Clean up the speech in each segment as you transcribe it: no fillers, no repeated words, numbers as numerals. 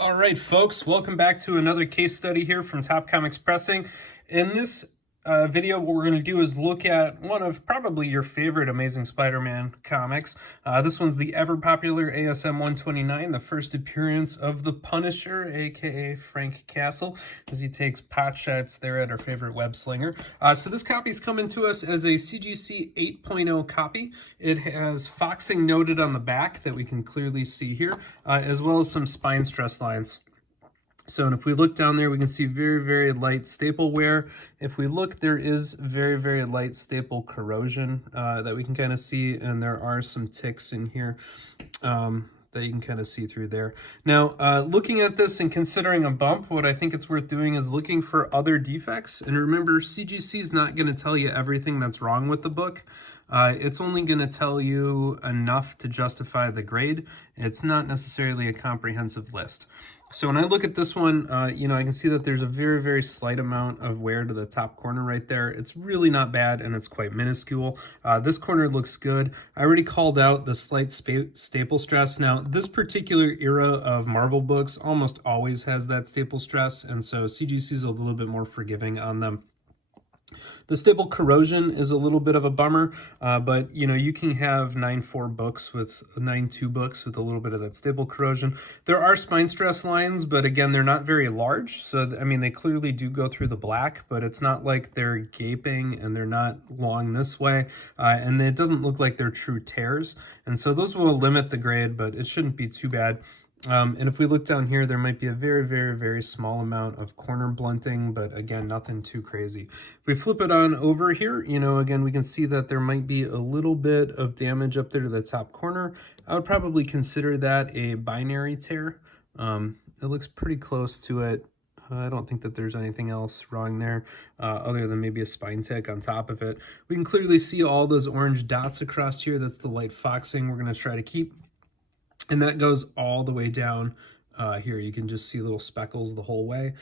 All right, folks, welcome back to another case study here from Top Comics Pressing. In this video, what we're going to do is look at one of probably your favorite Amazing Spider-Man comics. This one's the ever-popular ASM 129, the first appearance of the Punisher, aka Frank Castle, as he takes pot shots there at our favorite web slinger. So this copy's coming to us as a CGC 8.0 copy. It has foxing noted on the back that we can clearly see here, as well as some spine stress lines. So, and if we look down there, we can see very, very light staple wear. If we look, there is very, very light staple corrosion that we can kind of see, and there are some ticks in here that you can kind of see through there. Now, looking at this and considering a bump, what I think it's worth doing is looking for other defects. And remember, CGC is not going to tell you everything that's wrong with the book. It's only going to tell you enough to justify the grade. It's not necessarily a comprehensive list. So when I look at this one, I can see that there's a very, very slight amount of wear to the top corner right there. It's really not bad, and it's quite minuscule. This corner looks good. I already called out the slight staple stress. Now, this particular era of Marvel books almost always has that staple stress, and so CGC is a little bit more forgiving on them. The staple corrosion is a little bit of a bummer, but you can have 9.4 books with 9.2 books with a little bit of that staple corrosion. There are spine stress lines, but again, they're not very large. So, I mean, they clearly do go through the black, but it's not like they're gaping and they're not long this way. And it doesn't look like they're true tears. And so those will limit the grade, but it shouldn't be too bad. And if we look down here, there might be a very, very, very small amount of corner blunting, but again, nothing too crazy. If we flip it on over here, again, we can see that there might be a little bit of damage up there to the top corner. I would probably consider that a binary tear. It looks pretty close to it. I don't think that there's anything else wrong there other than maybe a spine tick on top of it. We can clearly see all those orange dots across here. That's the light foxing we're going to try to keep. And that goes all the way down here. You can just see little speckles the whole way.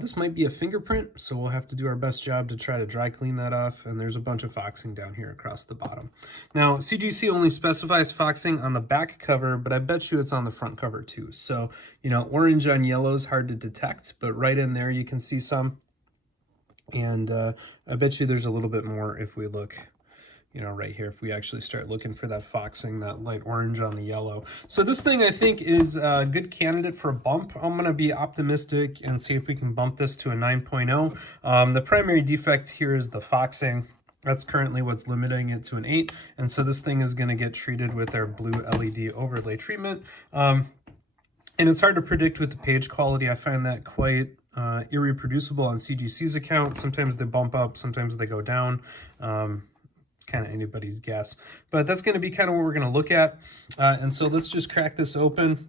This might be a fingerprint, so we'll have to do our best job to try to dry clean that off. And there's a bunch of foxing down here across the bottom. Now, CGC only specifies foxing on the back cover, but I bet you it's on the front cover too. So, orange on yellow is hard to detect, but right in there you can see some. And I bet you there's a little bit more if we look right here, if we actually start looking for that foxing, that light orange on the yellow. So this thing, I think, is a good candidate for a bump. I'm going to be optimistic and see if we can bump this to a 9.0. The primary defect here is the foxing. That's currently what's limiting it to an 8. And so this thing is going to get treated with our blue LED overlay treatment. And it's hard to predict with the page quality. I find that quite irreproducible on CGC's account. Sometimes they bump up, sometimes they go down. Kind of anybody's guess, but that's going to be kind of what we're going to look at. And so let's just crack this open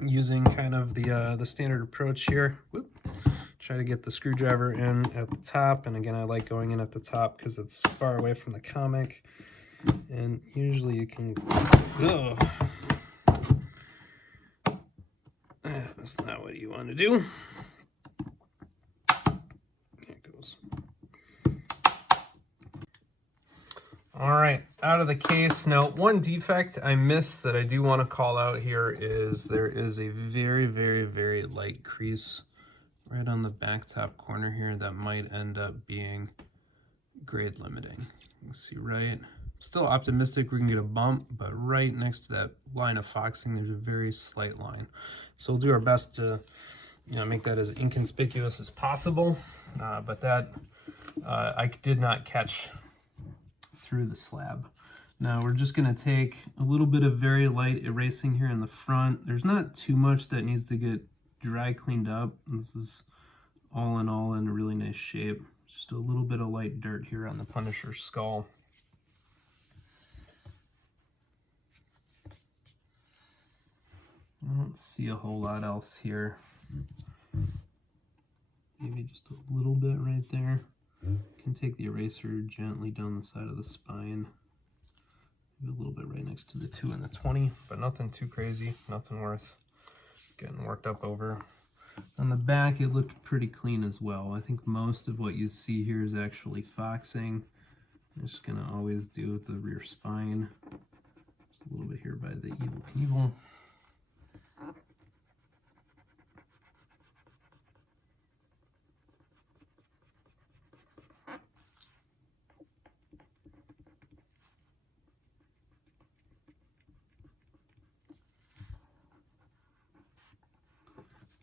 using kind of the standard approach here. Whoop. Try to get the screwdriver in at the top, and again, I like going in at the top because it's far away from the comic, and usually you can that's not what you want to do. There it goes. All right, out of the case. Now, one defect I missed that I do want to call out here is there is a very, very, very light crease right on the back top corner here that might end up being grade limiting. You can see right, still optimistic we can get a bump, but right next to that line of foxing, there's a very slight line. So we'll do our best to, make that as inconspicuous as possible, but that I did not catch through the slab. Now we're just going to take a little bit of very light erasing here in the front. There's not too much that needs to get dry cleaned up. This is all in a really nice shape. Just a little bit of light dirt here on the Punisher skull. I don't see a whole lot else here. Maybe just a little bit right there. Can take the eraser gently down the side of the spine. Maybe a little bit right next to the 2 and the 20, but nothing too crazy, nothing worth getting worked up over. On the back, it looked pretty clean as well. I think most of what you see here is actually foxing. I'm just gonna always do with the rear spine. Just a little bit here by the Evil Knievel.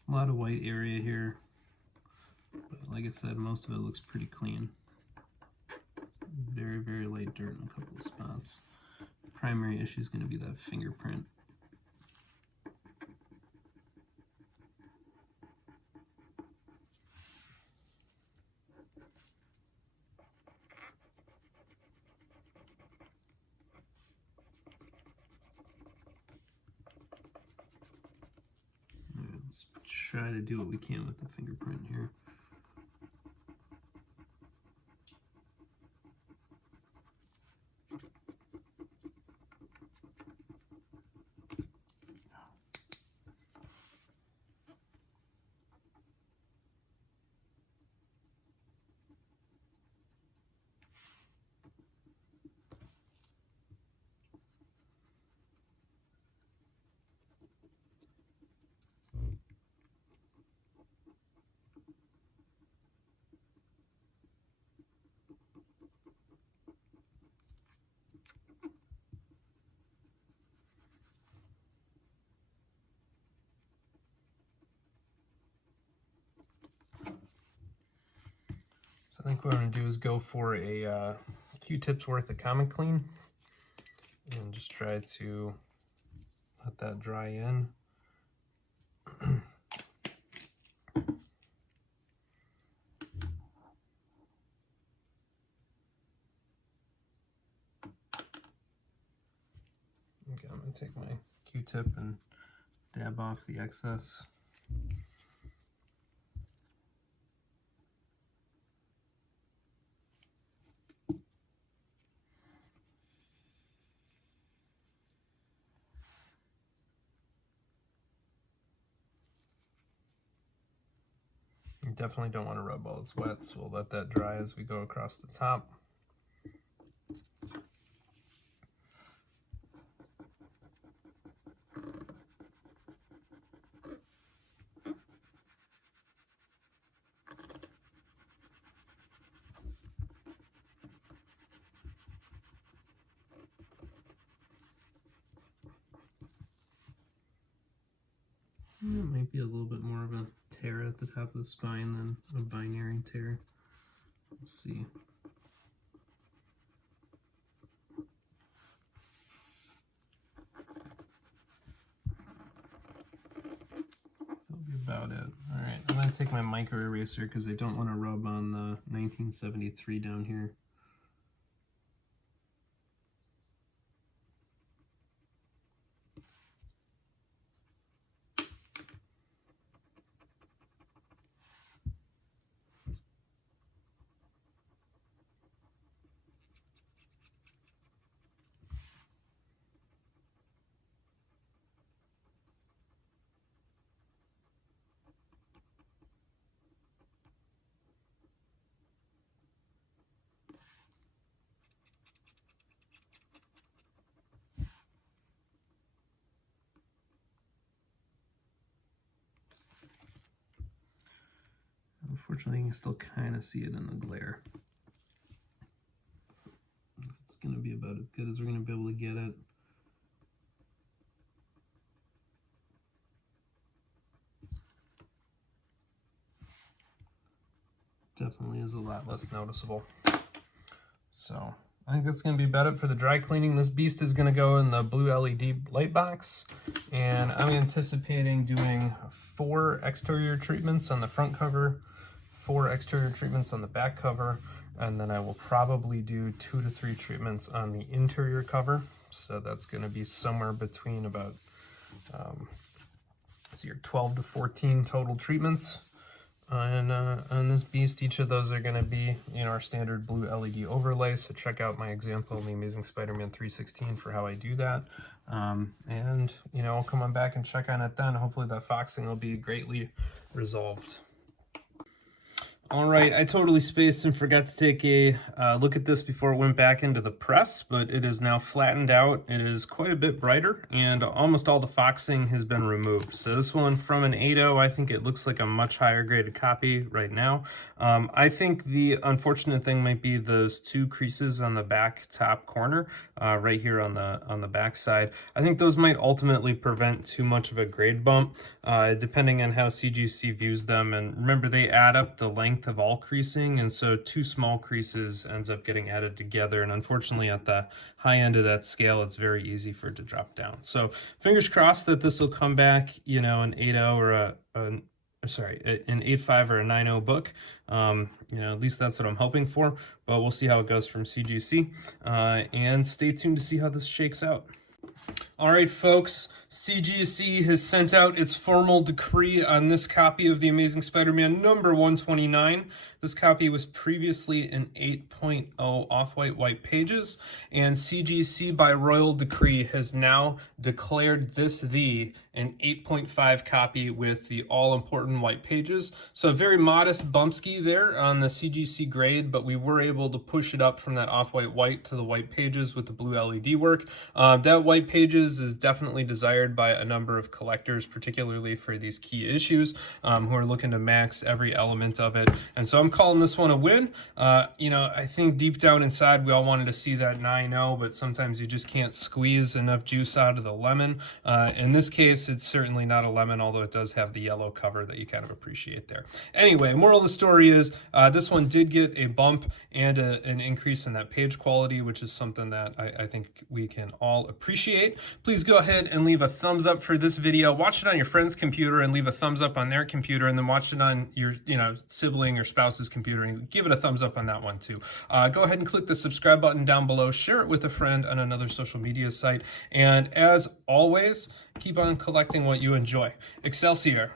A lot of white area here, but like I said, most of it looks pretty clean. Very, very light dirt in a couple of spots. Primary issue is going to be that fingerprint. Let's try to do what we can with the fingerprint here. So I think what I'm going to do is go for a Q-tip's worth of Comic Clean and just try to let that dry in. Okay, I'm going to take my Q-tip and dab off the excess. You definitely don't want to rub while it's wet, so we'll let that dry as we go across the top. It might be a little bit more of a tear at the top of the spine than a binary tear. We'll see. That'll be about it. Alright, I'm going to take my micro eraser because I don't want to rub on the 1973 down here. Unfortunately, you can still kind of see it in the glare. It's going to be about as good as we're going to be able to get it. Definitely is a lot less noticeable. So I think that's going to be about it for the dry cleaning. This beast is going to go in the blue LED light box, and I'm anticipating doing 4 exterior treatments on the front cover, 4 exterior treatments on the back cover, and then I will probably do 2 to 3 treatments on the interior cover. So that's going to be somewhere between about 12 to 14 total treatments. On this beast. Each of those are going to be, our standard blue LED overlay. So check out my example in the Amazing Spider-Man 316 for how I do that. And come on back and check on it then. Hopefully that foxing will be greatly resolved. All right, I totally spaced and forgot to take a look at this before it went back into the press, but it is now flattened out. It is quite a bit brighter, and almost all the foxing has been removed. So this one from an 8.0, I think it looks like a much higher graded copy right now. I think the unfortunate thing might be those two creases on the back top corner, right here on the back side. I think those might ultimately prevent too much of a grade bump, depending on how CGC views them. And remember, they add up the length of all creasing, and so two small creases ends up getting added together, and unfortunately at the high end of that scale it's very easy for it to drop down. So fingers crossed that this will come back, you know, an 8.0 or an 8.5 or a 9.0 book. You know, at least that's what I'm hoping for, but we'll see how it goes from CGC, and stay tuned to see how this shakes out. All right, folks, CGC has sent out its formal decree on this copy of The Amazing Spider-Man number 129. This copy was previously an 8.0 off-white white pages, and CGC by royal decree has now declared this an 8.5 copy with the all-important white pages. So a very modest bumpski there on the CGC grade, but we were able to push it up from that off-white white to the white pages with the blue LED work. That white pages is definitely desired by a number of collectors, particularly for these key issues, who are looking to max every element of it. And so I'm calling this one a win. You know, I think deep down inside we all wanted to see that 9.0, but sometimes you just can't squeeze enough juice out of the lemon. In this case, it's certainly not a lemon, although it does have the yellow cover that you kind of appreciate there. Anyway, moral of the story is this one did get a bump and an increase in that page quality, which is something that I think we can all appreciate. Please go ahead and leave a thumbs up for this video. Watch it on your friend's computer and leave a thumbs up on their computer, and then watch it on your sibling or spouse's computer and give it a thumbs up on that one too. Go ahead and click the subscribe button down below. Share it with a friend on another social media site. And as always, keep on collecting what you enjoy. Excelsior.